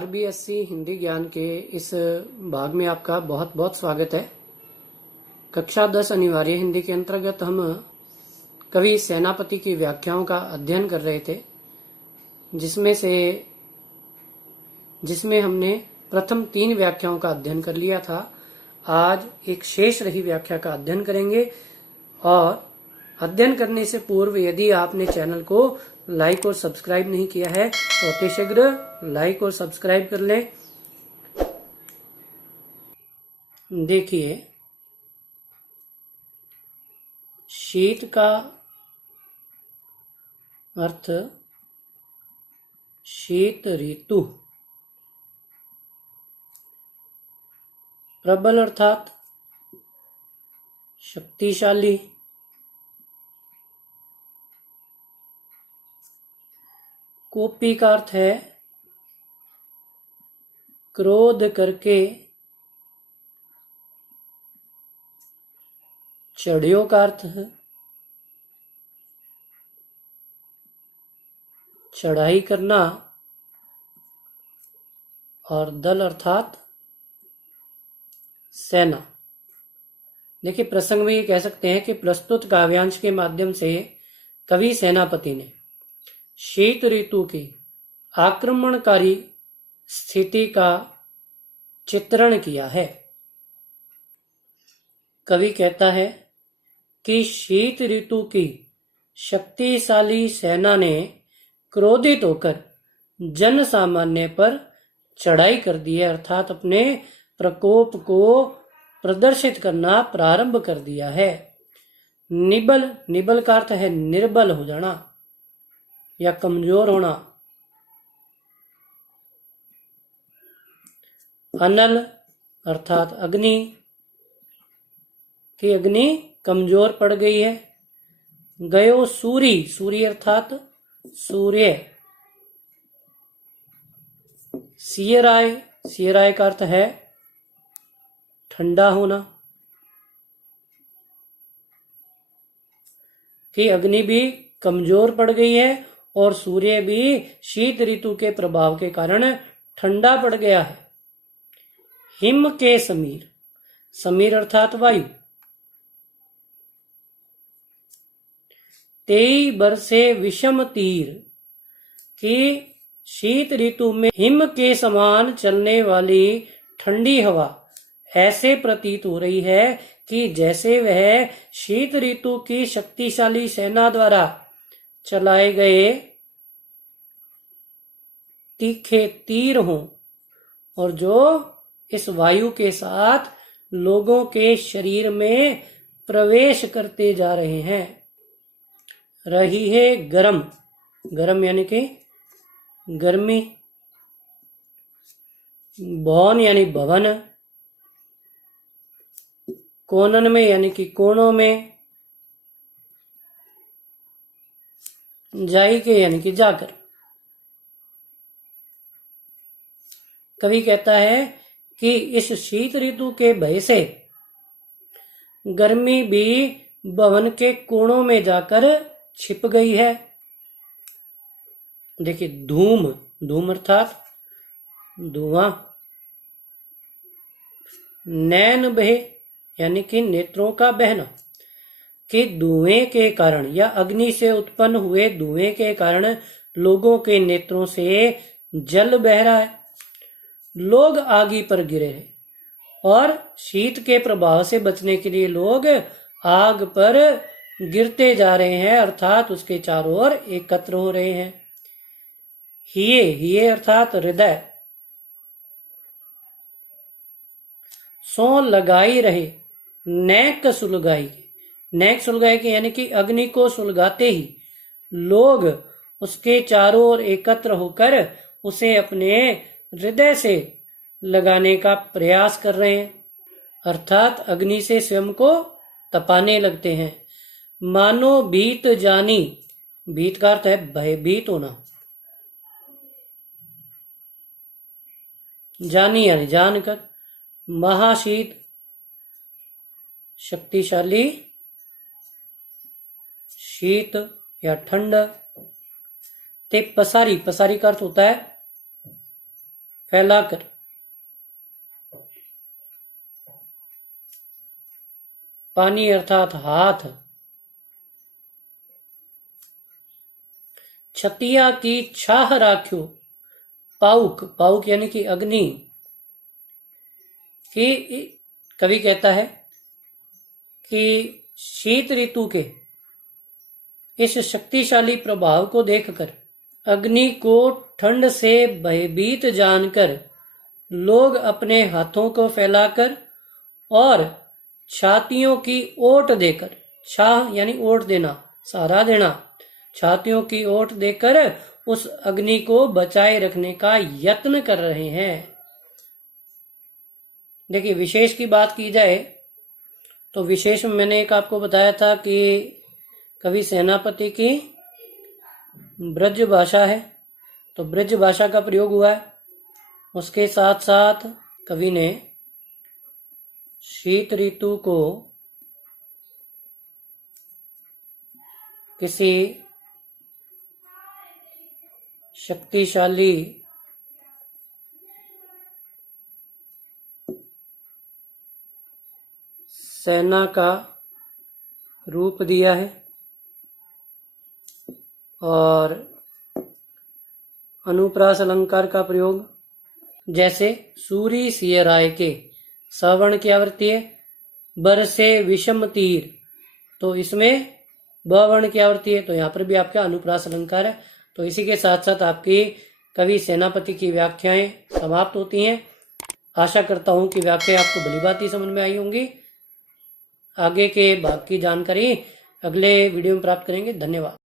RBSC Hindi ज्ञान के इस भाग में आपका बहुत बहुत स्वागत है। कक्षा 10 अनिवार्य हिंदी के अंतर्गत हम कवि सेनापति की व्याख्याओं का अध्ययन कर रहे थे, जिसमें हमने प्रथम 3 व्याख्याओं का अध्ययन कर लिया था। आज एक शेष रही व्याख्या का अध्ययन करेंगे और अध्ययन करने से पूर्व यदि आपने चैनल को लाइक और सब्सक्राइब नहीं किया है तो अतिशीघ्र लाइक और सब्सक्राइब कर लें। देखिए, शीत का अर्थ शीत ऋतु, प्रबल अर्थात शक्तिशाली, कोपी का अर्थ है क्रोध करके, चढ़ियों का अर्थ है चढ़ाई करना, और दल अर्थात सेना। देखिए, प्रसंग में ये कह सकते हैं कि प्रस्तुत काव्यांश के माध्यम से कवि सेनापति ने शीत ऋतु की आक्रमणकारी स्थिति का चित्रण किया है। कवि कहता है कि शीत ऋतु की शक्तिशाली सेना ने क्रोधित होकर जन सामान्य पर चढ़ाई कर दी है, अर्थात अपने प्रकोप को प्रदर्शित करना प्रारंभ कर दिया है। निबल का अर्थ है निर्बल हो जाना या कमजोर होना। अनल अर्थात अग्नि, की अग्नि कमजोर पड़ गई है। गयो सूरी अर्थात सूर्य। सियराय का अर्थ है ठंडा होना, कि अग्नि भी कमजोर पड़ गई है और सूर्य भी शीत ऋतु के प्रभाव के कारण ठंडा पड़ गया है। हिम के समीर अर्थात वायु। तेई बरसे विषम तीर, कि शीत ऋतु में हिम के समान चलने वाली ठंडी हवा ऐसे प्रतीत हो रही है कि जैसे वह शीत ऋतु की शक्तिशाली सेना द्वारा चलाए गए तीखे तीर हों, और जो इस वायु के साथ लोगों के शरीर में प्रवेश करते जा रहे हैं। रही है गरम यानी कि गर्मी। भवन यानी भवन। कोनन में यानी कि कोनों में। जाई के यानी कि जाकर। कवि कहता है कि इस शीत ऋतु के भय से गर्मी भी भवन के कोणों में जाकर छिप गई है। देखिए, धूम अर्थात धुआं। नैन बहे यानी कि नेत्रों का बहना, कि धुएं के कारण या अग्नि से उत्पन्न हुए धुएं के कारण लोगों के नेत्रों से जल बह रहा है। लोग आगी पर गिरे हैं और शीत के प्रभाव से बचने के लिए लोग आग पर गिरते जा रहे हैं, अर्थात उसके चारों ओर एकत्र हो रहे हैं। हिये अर्थात हृदय। सो लगाई रहे, नेक सुलगाई के यानी कि अग्नि को सुलगाते ही लोग उसके चारों ओर एकत्र होकर उसे अपने हृदय से लगाने का प्रयास कर रहे हैं, अर्थात अग्नि से स्वयं को तपाने लगते हैं। मानो भीत जानी, भीत का अर्थ है भयभीत होना। जानी यानी जानकर। महाशीत शक्तिशाली, शीत या ठंड। ते पसारी का अर्थ होता है फैलाकर, पानी अर्थात हाथ, छतिया की छाह राख्यो, पाउक, पाउक यानी कि अग्नि की। कवि कहता है कि शीत ऋतु के इस शक्तिशाली प्रभाव को देखकर अग्नि को ठंड से भयभीत जानकर लोग अपने हाथों को फैलाकर और छातियों की ओट देकर, छाह यानी ओट देना, सहारा देना, छातियों की ओट देकर उस अग्नि को बचाए रखने का यत्न कर रहे हैं। देखिए, विशेष की बात की जाए तो विशेष में मैंने एक आपको बताया था कि कवि सेनापति की ब्रज भाषा है, तो ब्रज भाषा का प्रयोग हुआ है। उसके साथ साथ कवि ने शीत ऋतु को किसी शक्तिशाली सेना का रूप दिया है और अनुप्रास अलंकार का प्रयोग जैसे सूरी सिय राय के सवर्ण की आवृत्ति है, बरसे विषम तीर, तो इसमें बवर्ण की आवृत्ति है, तो यहाँ पर भी आपका अनुप्रास अलंकार है। तो इसी के साथ साथ आपकी कवि सेनापति की व्याख्याएं समाप्त होती हैं। आशा करता हूं कि व्याख्या आपको भली भांति समझ में आई होंगी। आगे के भाग की जानकारी अगले वीडियो में प्राप्त करेंगे। धन्यवाद।